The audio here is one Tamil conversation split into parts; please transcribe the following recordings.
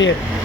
அப்படியே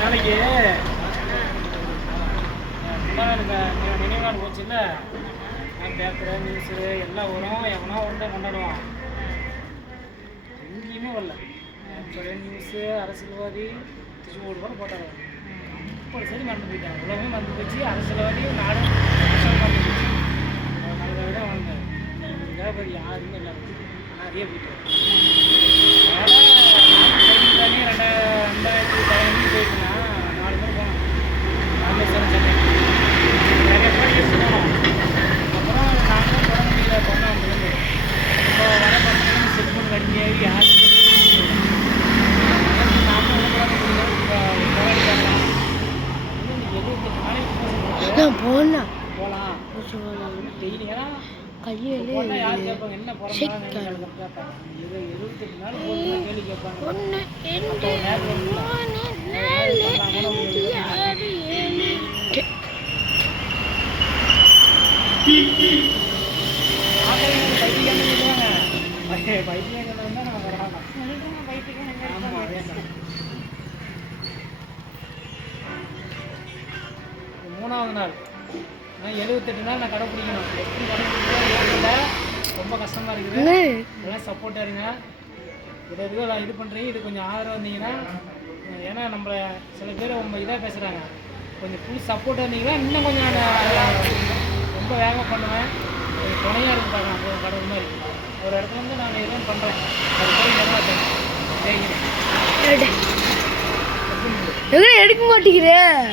நாளைக்கு நினைவாள் போச்சுல்ல பேப்பர் நியூஸு எல்லாம் வரும் எவனோ ஒன்றை கொண்டாடுவான் எங்கேயுமே வரல நியூஸு அரசியல்வாதி திருச்சூர் கூட போட்டாங்க கம்பல்சரி மறந்து போயிட்டாங்க உலகமே மறந்து போச்சு அரசியல்வாதி நாடும் மறந்து போச்சு நல்ல விட வாங்க இதுக்காக யாருமே இல்லை நிறைய போயிட்டாங்க போயிட்டுனா 4 பேர் போனோம் ராமேஸ்வரம் சென்னை நிறைய பேர் யூஸ் பண்ணோம் அப்புறம் நாங்களும் போட முடியல போனோம் அங்கேருந்து இப்போ வர பசங்க செல்ஃபோன் கடுமையாகி யார் நாமளும் போட முடியல இப்போ போராடிக்கலாம் இன்னும் 78 நாளைக்கு போகலாம் டெய்லி ஏன்னா போட்டால் யார் கேட்பாங்க என்ன பிறந்தாலும் கேட்பாங்க 78 நாள் போட்டு கேள்வி கேட்பாங்க மூணாவது நாள் 78 நாள் நான் கடைப்பிடிக்கணும் எப்படி கடைப்பிடிக்கல ரொம்ப கஷ்டமாக இருக்குது இதெல்லாம் சப்போர்ட்டாக இருங்க இதை இது பண்ணுறீங்க இது கொஞ்சம் ஆதரவு இருந்தீங்கன்னா ஏன்னா நம்மளை சில பேர் ரொம்ப இதாக பேசுகிறாங்க கொஞ்சம் ஃபுல் சப்போர்ட்டாக இருந்தீங்கன்னா இன்னும் கொஞ்சம் நான் ரொம்ப வேகமாக பண்ணுவேன் கொஞ்சம் துணையாக இருக்கு பாருங்க அந்த கடவுள் மாதிரி ஒரு இடத்துல வந்து நான் எதுவும் பண்ணுறேன் அது போய் ஏமாற்றேன் சரிங்க எடுக்க மாட்டேங்கிறேன்